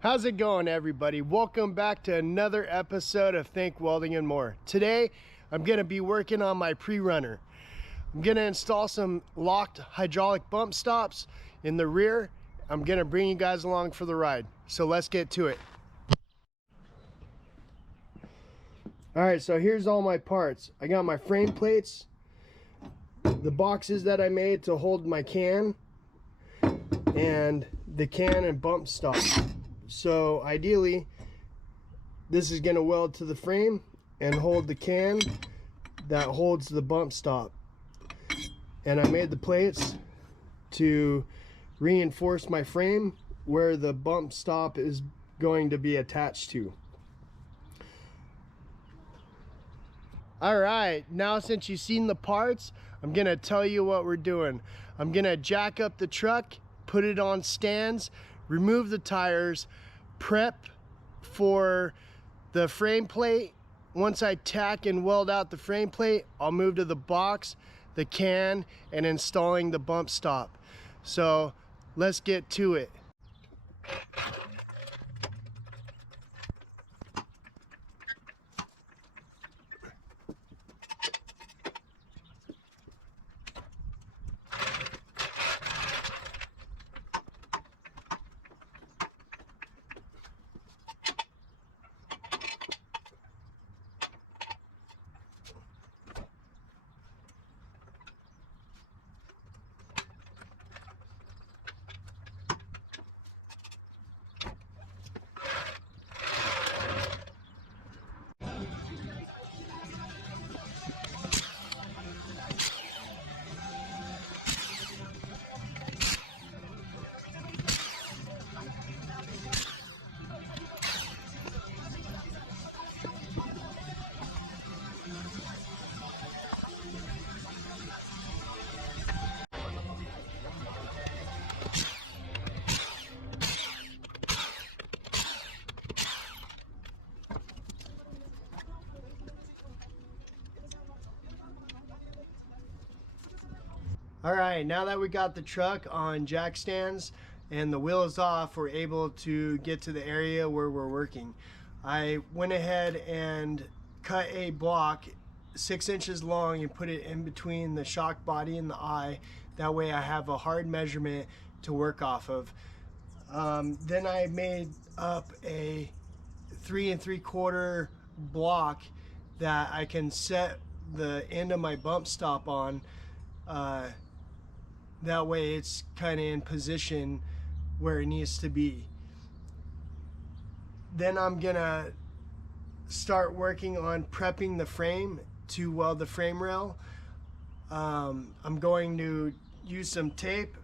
How's it going, everybody? Welcome back to another episode of Think Welding and More. Today I'm going to be working on my pre-runner. I'm going to install some locked hydraulic bump stops in the rear. I'm going to bring you guys along for the ride, so let's get to it. Alright, so here's all my parts. I got my frame plates, the boxes that I made to hold my can, and the can and bump stop. So ideally, this is going to weld to the frame and hold the can that holds the bump stop. And I made the plates to reinforce my frame where the bump stop is going to be attached to. Alright, now since you've seen the parts, I'm going to tell you what we're doing. I'm going to jack up the truck, put it on stands, remove the tires, prep for the frame plate. Once I tack and weld out the frame plate, I'll move to the box, the can, and installing the bump stop. So let's get to it. Alright, now that we got the truck on jack stands and the wheels off, we're able to get to the area where we're working. I went ahead and cut a block 6 inches long and put it in between the shock body and the eye. That way I have a hard measurement to work off of. Then I made up a 3 3/4 block that I can set the end of my bump stop on. That way it's kind of in position where it needs to be. Then I'm gonna start working on prepping the frame to weld the frame rail. I'm going to use some tape,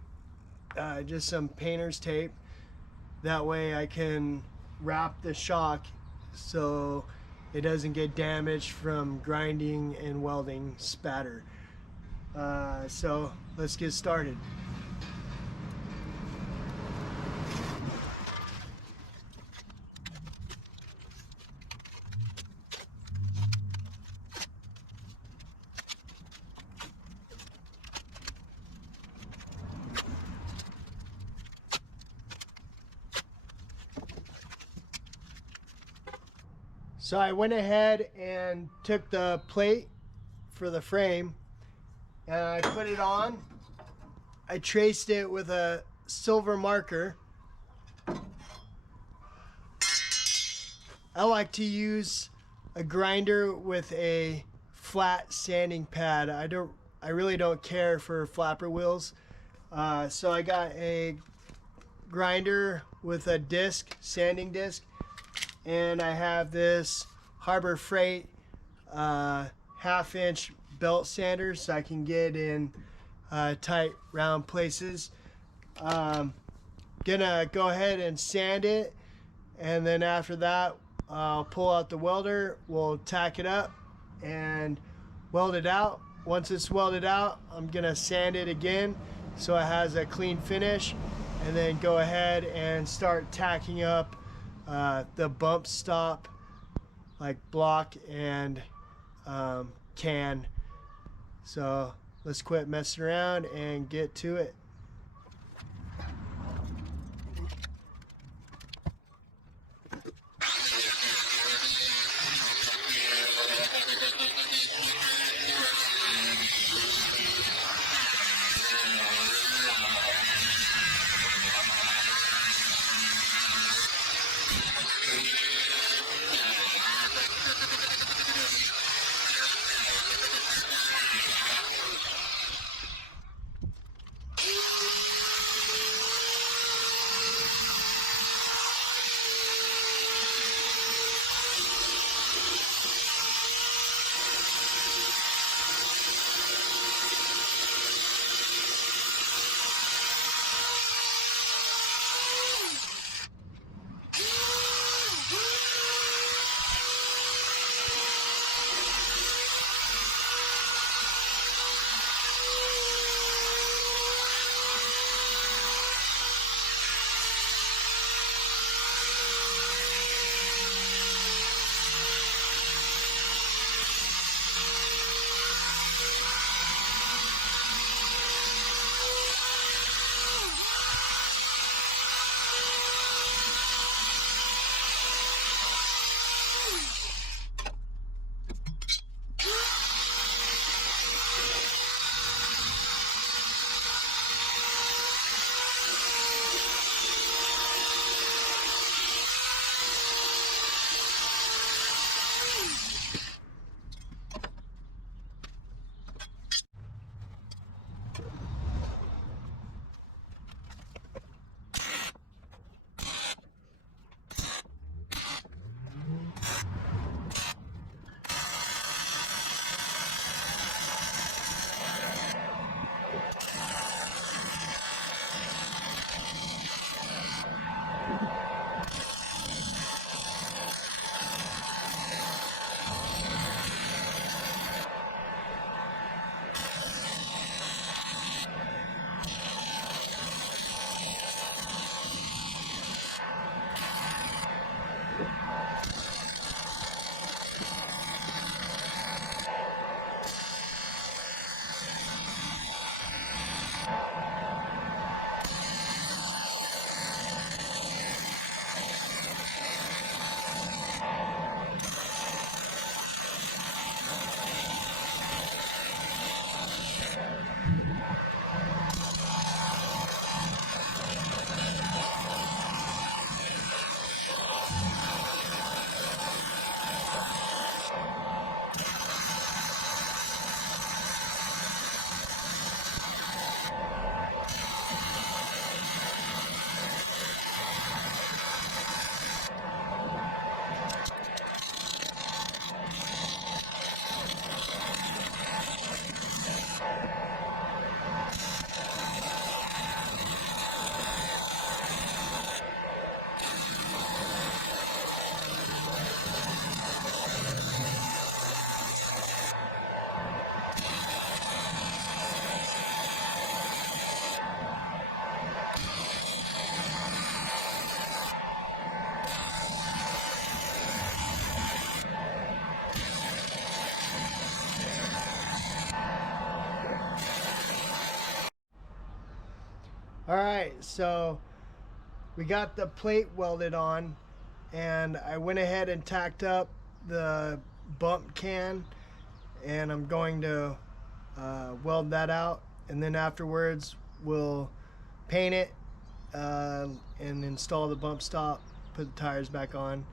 just some painter's tape. That way I can wrap the shock so it doesn't get damaged from grinding and welding spatter. So let's get started. So I went ahead and took the plate for the frame and I put it on. I traced it with a silver marker. I like to use a grinder with a flat sanding pad. I really don't care for flapper wheels. So I got a grinder with a disc, sanding disc, and I have this Harbor Freight 1/2 inch belt sander so I can get in tight round places. Gonna go ahead and sand it, and then after that I'll pull out the welder, we'll tack it up and weld it out. Once it's welded out, I'm gonna sand it again so it has a clean finish, and then go ahead and start tacking up the bump stop, like block and can. So let's quit messing around and get to it. All right, so we got the plate welded on, and I went ahead and tacked up the bump can, and I'm going to weld that out, and then afterwards we'll paint it and install the bump stop, put the tires back on,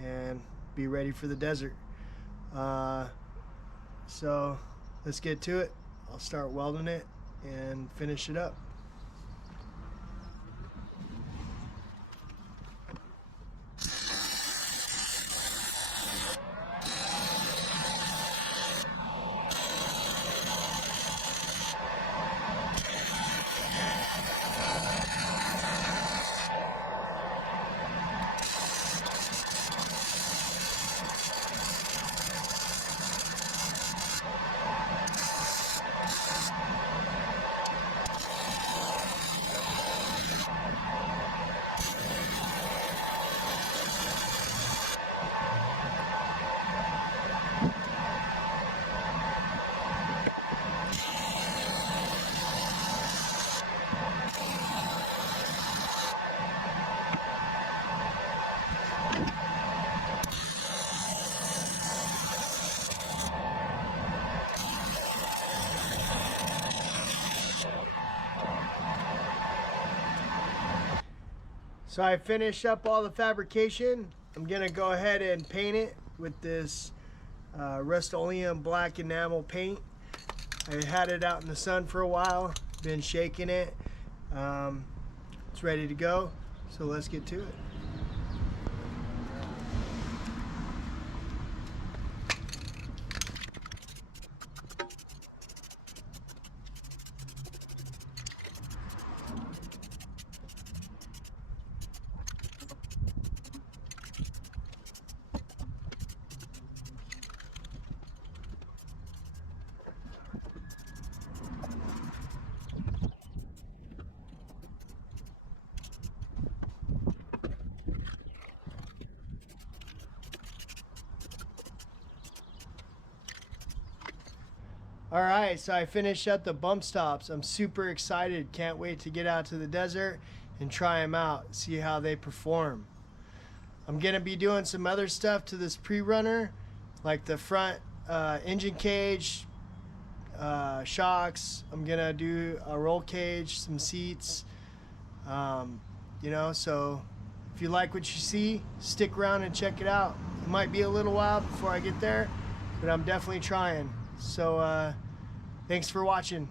and be ready for the desert. So let's get to it. I'll start welding it and finish it up. So I finished up all the fabrication. I'm gonna go ahead and paint it with this Rust-Oleum black enamel paint. I had it out in the sun for a while, been shaking it. It's ready to go, so let's get to it. All right, so I finished up the bump stops. I'm super excited. Can't wait to get out to the desert and try them out, see how they perform. I'm gonna be doing some other stuff to this pre-runner, like the front engine cage, shocks. I'm gonna do a roll cage, some seats. You know, so if you like what you see, stick around and check it out. It might be a little while before I get there, but I'm definitely trying. So thanks for watching.